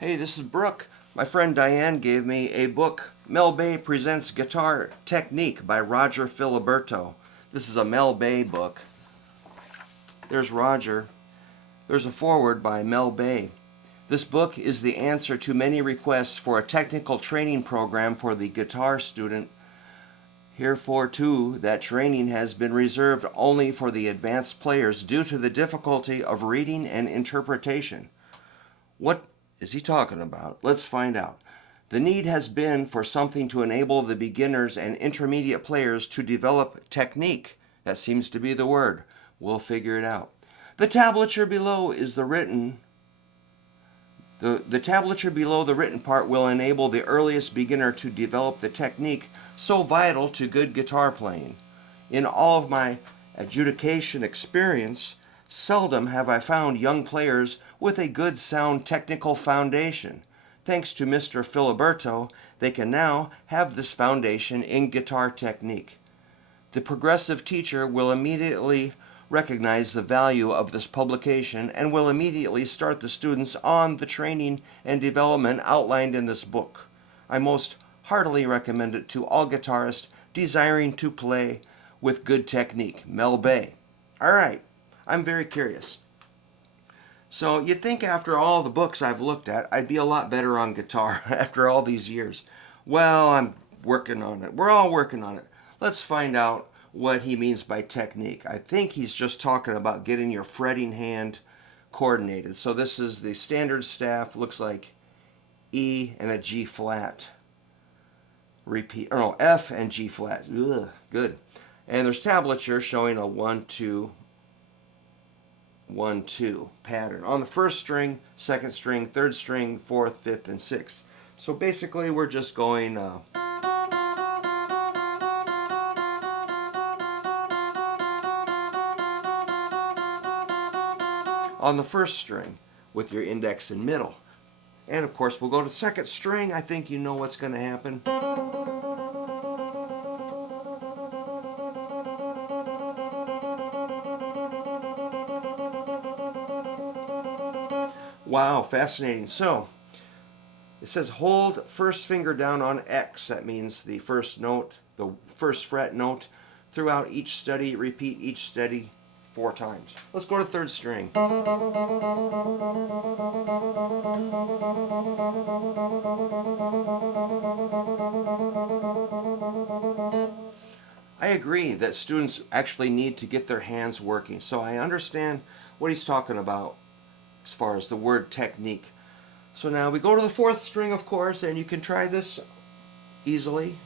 Hey, this is Brook. My friend Diane gave me a book, Mel Bay Presents Guitar Technique by Roger Filiberto. This is a Mel Bay book. There's Roger. There's a foreword by Mel Bay. This book is the answer to many requests for a technical training program for the guitar student. Heretofore, that training has been reserved only for the advanced players due to the difficulty of reading and interpretation. What is he talking about? Let's find out. The need has been for something to enable the beginners and intermediate players to develop technique. That seems to be the word. We'll figure it out. The tablature below is the written. The tablature below the written part will enable the earliest beginner to develop the technique so vital to good guitar playing. In all of my adjudication experience, seldom have I found young players with a good sound technical foundation. Thanks to Mr. Filiberto, they can now have this foundation in guitar technique. The progressive teacher will immediately recognize the value of this publication and will immediately start the students on the training and development outlined in this book. I most heartily recommend it to all guitarists desiring to play with good technique. Mel Bay. All right, I'm very curious. So you'd think after all the books I've looked at, I'd be a lot better on guitar after all these years. Well, I'm working on it. We're all working on it. Let's find out what he means by technique. I think he's just talking about getting your fretting hand coordinated. So this is the standard staff, looks like E and a G flat. Repeat, or no, F and G flat. Ugh, good. And there's tablature showing a 1-2 1-2 pattern on the first string, second string, third string, fourth, fifth, and sixth. So basically we're just going on the first string with your index and middle. And of course we'll go to second string. I think you know what's going to happen. Wow, fascinating. So, it says hold first finger down on X. That means the first note, the first fret note. Throughout each study, repeat each study 4 times. Let's go to third string. I agree that students actually need to get their hands working. So I understand what he's talking about as far as the word technique. So now we go to the fourth string, of course, and you can try this easily.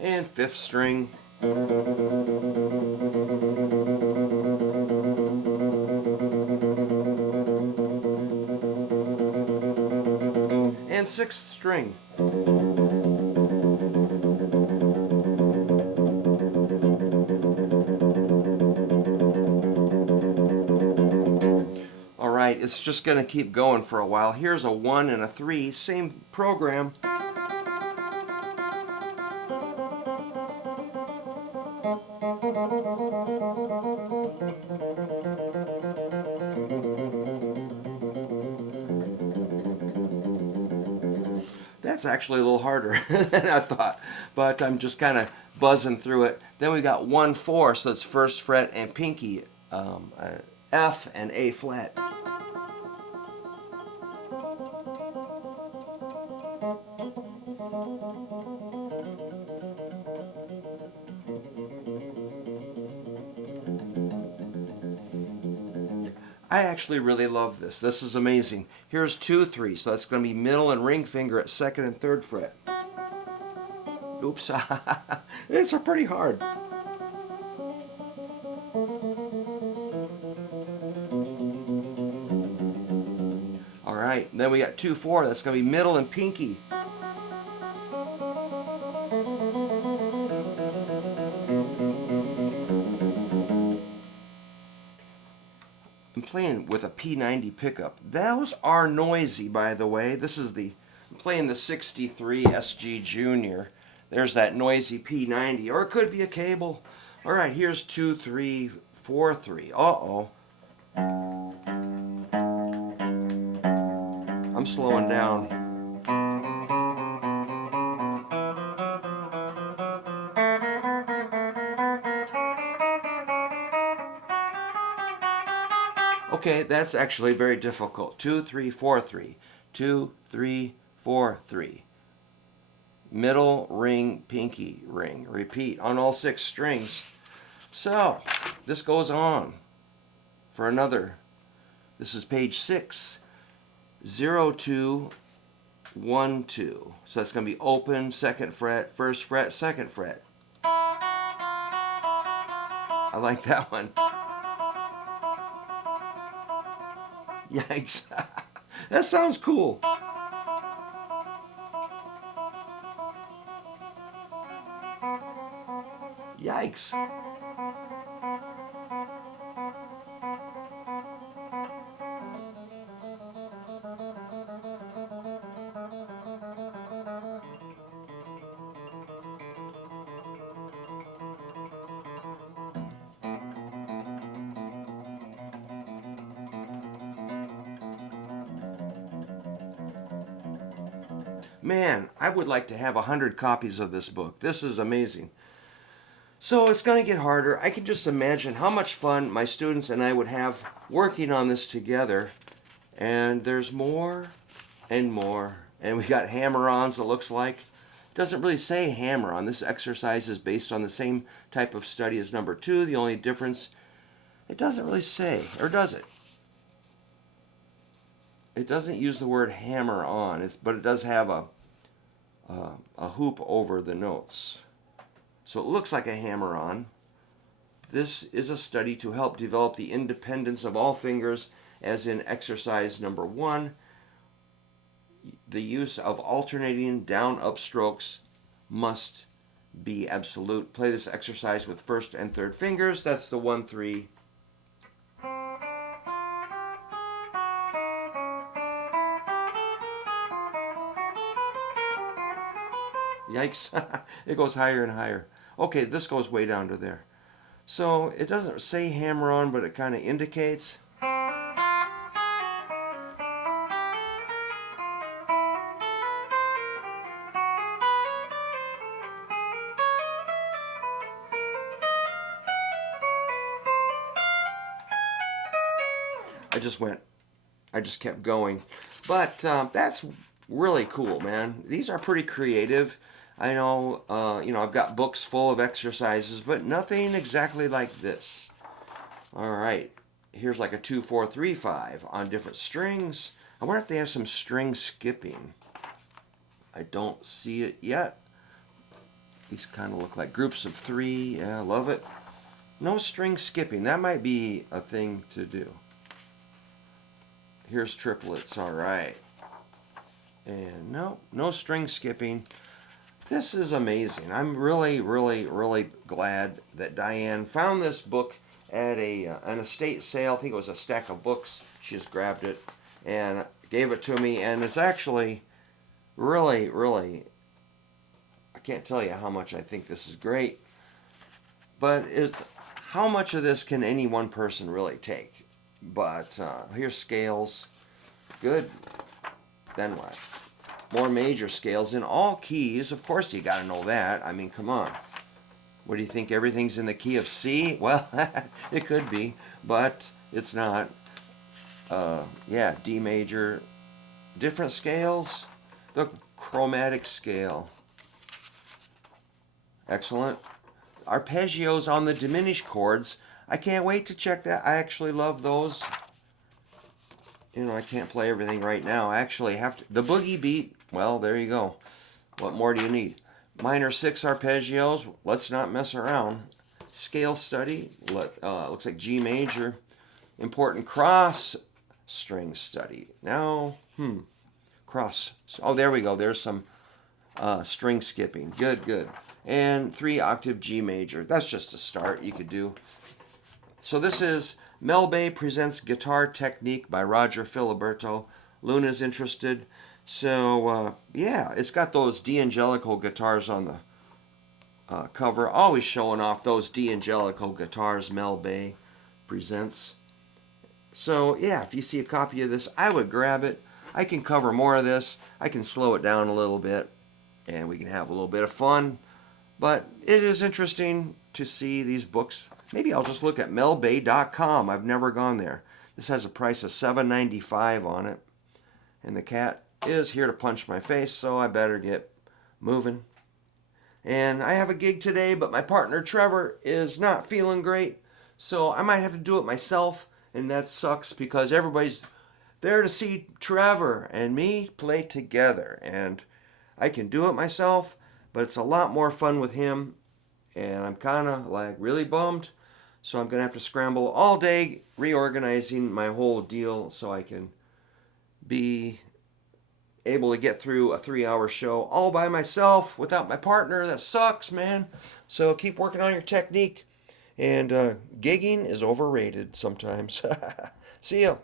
And fifth string. And sixth string. It's just going to keep going for a while. Here's a 1 and a 3, same program. That's actually a little harder than I thought, but I'm just kind of buzzing through it. Then we got 1-4, so it's first fret and pinky, F and A flat. I actually really love this. This is amazing. Here's 2-3, so that's going to be middle and ring finger at second and third fret. Oops, it's pretty hard. All right, then we got 2-4. That's going to be middle and pinky. I'm playing with a P90 pickup. Those are noisy, by the way. I'm playing the 63 SG Junior. There's that noisy P90, or it could be a cable. All right, here's 2, 3, 4, 3. Uh-oh. I'm slowing down. Okay, that's actually very difficult. 2, 3, 4, 3. 2, 3, 4, 3. Middle ring, pinky ring. Repeat on all 6 strings. So, this goes on for another. This is page 6. 0, 2, 1, 2. So that's going to be open, 2nd fret, 1st fret, 2nd fret. I like that one. Yikes. That sounds cool. Yikes. Man, I would like to have 100 copies of this book. This is amazing. So it's going to get harder. I can just imagine how much fun my students and I would have working on this together. And there's more and more. And we got hammer-ons, it looks like. It doesn't really say hammer-on. This exercise is based on the same type of study as number 2. The only difference, it doesn't really say, or does it? It doesn't use the word hammer-on, but it does have a hoop over the notes. So it looks like a hammer-on. This is a study to help develop the independence of all fingers, as in exercise number 1. The use of alternating down-up strokes must be absolute. Play this exercise with 1st and 3rd fingers. That's the 1, 3. Yikes. It goes higher and higher. Okay, this goes way down to there. So it doesn't say hammer on, but it kind of indicates. I just kept going. But that's really cool, man. These are pretty creative. I know, I've got books full of exercises, but nothing exactly like this. All right, here's like a 2, 4, 3, 5 on different strings. I wonder if they have some string skipping. I don't see it yet. These kind of look like groups of 3. Yeah, I love it. No string skipping. That might be a thing to do. Here's triplets. All right. And no string skipping. This is amazing. I'm really, really, really glad that Diane found this book at an estate sale. I think it was a stack of books. She just grabbed it and gave it to me. And it's actually really, really, I can't tell you how much I think this is great. But how much of this can any one person really take? But here's scales. Good. Then what? More major scales in all keys. Of course you got to know that. I mean, come on. What do you think? Everything's in the key of C? Well, it could be, but it's not. Yeah, D major. Different scales. The chromatic scale. Excellent. Arpeggios on the diminished chords. I can't wait to check that. I actually love those. I can't play everything right now. I actually have to. The boogie beat. Well, there you go. What more do you need? Minor 6 arpeggios. Let's not mess around. Scale study. Looks like G major. Important cross string study. Now, cross. Oh, there we go. There's some string skipping. Good, good. And 3-octave G major. That's just a start you could do. So this is Mel Bay Presents Guitar Technique by Roger Filiberto. Luna's interested. So, yeah, it's got those D'Angelico guitars on cover, always showing off those D'Angelico guitars Mel Bay presents. So yeah, if you see a copy of this, I would grab it. I can cover more of this. I can slow it down a little bit, and we can have a little bit of fun. But it is interesting to see these books. Maybe I'll just look at melbay.com. I've never gone there. This has a price of $7.95 on it. And the cat is here to punch my face, so I better get moving. And I have a gig today, but my partner Trevor is not feeling great, so I might have to do it myself, and that sucks because everybody's there to see Trevor and me play together, and I can do it myself, but it's a lot more fun with him, and I'm kind of like really bummed, so I'm going to have to scramble all day reorganizing my whole deal so I can be able to get through a 3-hour show all by myself without my partner. That sucks, man. So keep working on your technique. And gigging is overrated sometimes. See ya.